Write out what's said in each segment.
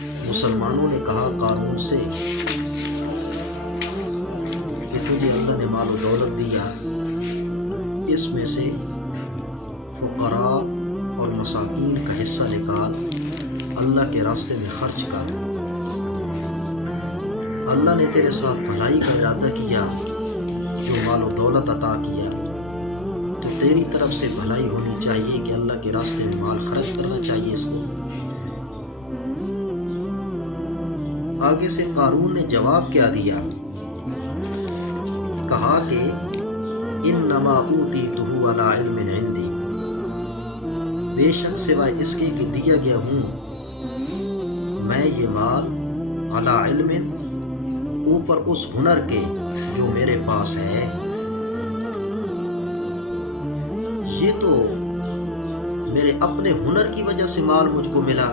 مسلمانوں نے کہا قارون سے کہ تجھے اللہ نے مال و دولت دیا، اس میں سے فقراء اور مساکین کا حصہ نکال، اللہ کے راستے میں خرچ کر۔ اللہ نے تیرے ساتھ بھلائی کا ارادہ کیا، جو مال و دولت عطا کیا، تو تیری طرف سے بھلائی ہونی چاہیے کہ اللہ کے راستے میں مال خرچ کرنا چاہیے اس کو۔ آگے سے قارون نے جواب کیا دیا، کہا کہ انما اوتیتہ علی علم عندی، بے شک سوائے اس کے کہ دیا گیا ہوں میں یہ مال علی علم، اوپر اس ہنر کے جو میرے پاس ہے۔ یہ تو میرے اپنے ہنر کی وجہ سے مال مجھ کو ملا،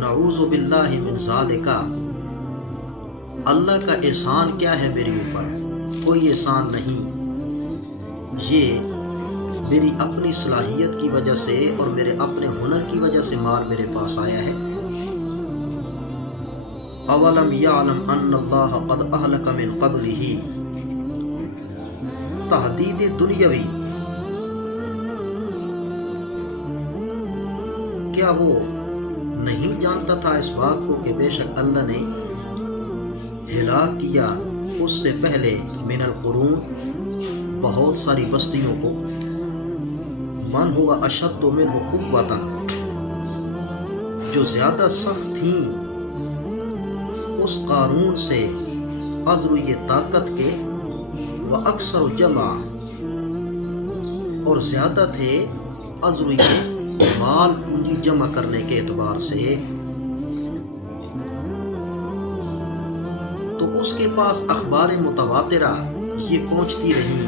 نعوذ باللہ من ذالک، اللہ کا احسان کیا ہے میرے اوپر؟ کوئی احسان نہیں، یہ میری اپنی صلاحیت کی وجہ سے اور میرے اپنے ہنر کی وجہ سے مال میرے پاس آیا ہے۔ اولم یعلم ان اللہ قد اہلک من قبلہ، تحدید دنیاوی، کیا وہ نہیں جانتا تھا اس بات کو کہ بے شک اللہ نے ہلاک کیا اس سے پہلے من القرون بہت ساری بستیوں کو، من ہوا اشد منہ قوۃ، جو زیادہ سخت تھیں اس قارون سے عذر یہ طاقت کے، و اکثر جمع، اور زیادہ تھے عذر یہ مال پونجی جمع کرنے کے اعتبار سے۔ تو اس کے پاس اخبار متواترہ یہ پہنچتی رہی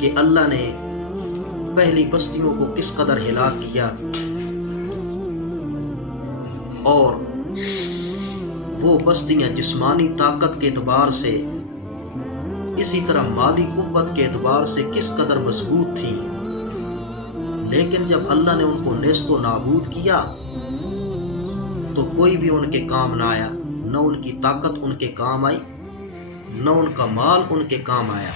کہ اللہ نے پہلی بستیوں کو کس قدر ہلاک کیا، اور وہ بستیاں جسمانی طاقت کے اعتبار سے، اسی طرح مالی قوت کے اعتبار سے کس قدر مضبوط تھیں، لیکن جب اللہ نے ان کو نیست و نابود کیا تو کوئی بھی ان کے کام نہ آیا، نہ ان کی طاقت ان کے کام آئی، نہ ان کا مال ان کے کام آیا۔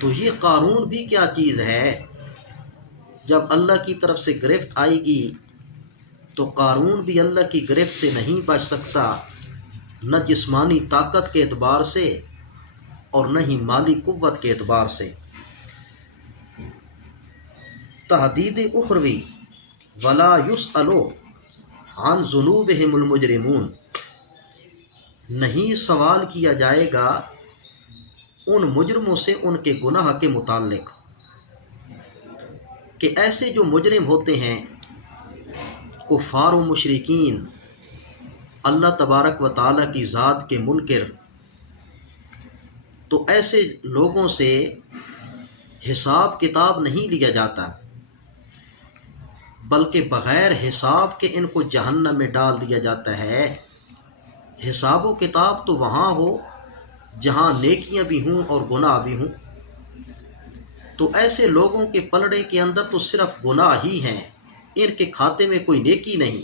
تو یہ قارون بھی کیا چیز ہے؟ جب اللہ کی طرف سے گرفت آئے گی تو قارون بھی اللہ کی گرفت سے نہیں بچ سکتا، نہ جسمانی طاقت کے اعتبار سے اور نہ ہی مالی قوت کے اعتبار سے۔ تحدید اخروی، ولا یسأل عن ذنوبہم المجرمون، نہیں سوال کیا جائے گا ان مجرموں سے ان کے گناہ کے متعلق، کہ ایسے جو مجرم ہوتے ہیں کفار و مشرکین، اللہ تبارک و تعالیٰ کی ذات کے منکر، تو ایسے لوگوں سے حساب کتاب نہیں لیا جاتا، بلکہ بغیر حساب کے ان کو جہنم میں ڈال دیا جاتا ہے۔ حساب و کتاب تو وہاں ہو جہاں نیکیاں بھی ہوں اور گناہ بھی ہوں، تو ایسے لوگوں کے پلڑے کے اندر تو صرف گناہ ہی ہیں، ان کے کھاتے میں کوئی نیکی نہیں۔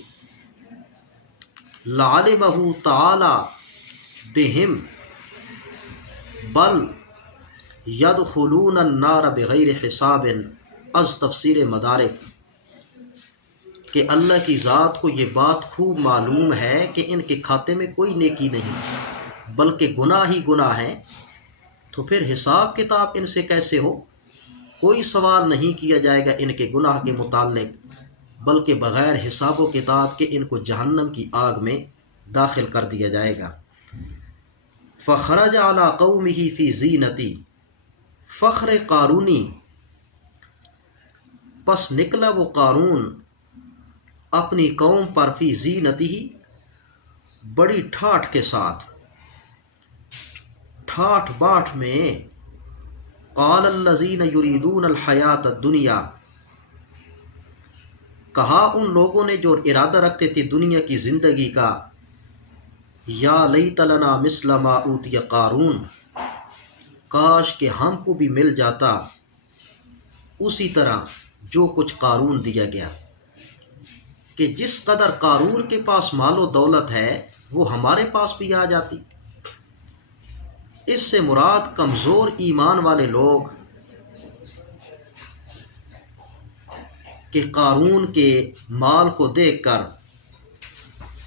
لعلمہ تعالی بہم بل یدخلون النار بغیر حساب، از تفسیر مدارک، کہ اللہ کی ذات کو یہ بات خوب معلوم ہے کہ ان کے کھاتے میں کوئی نیکی نہیں بلکہ گناہ ہی گناہ ہیں، تو پھر حساب کتاب ان سے کیسے ہو؟ کوئی سوال نہیں کیا جائے گا ان کے گناہ کے متعلق، بلکہ بغیر حساب و کتاب کے ان کو جہنم کی آگ میں داخل کر دیا جائے گا۔ فخرج علی قومہ فی زینتی، فخر قارونی، پس نکلا وہ قارون اپنی قوم پر، فی زینتی، بڑی ٹھاٹھ کے ساتھ، ٹھاٹھ باٹھ میں۔ قال الذین یریدون الحیات الدنیا، کہا ان لوگوں نے جو ارادہ رکھتے تھے دنیا کی زندگی کا، یا لیت لنا مثل ما اوتی قارون، کاش کہ ہم کو بھی مل جاتا اسی طرح جو کچھ قارون دیا گیا۔ کہ جس قدر قارون کے پاس مال و دولت ہے وہ ہمارے پاس بھی آ جاتی۔ اس سے مراد کمزور ایمان والے لوگ کہ قارون کے مال کو دیکھ کر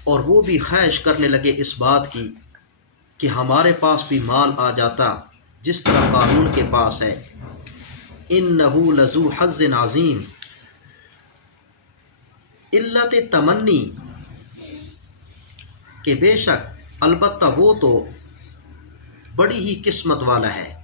اور وہ بھی خواہش کرنے لگے اس بات کی کہ ہمارے پاس بھی مال آ جاتا جس طرح قارون کے پاس ہے۔ انہ لذو حظ عظیم، علت تمنی کہ بے شک البتہ وہ تو بڑی ہی قسمت والا ہے۔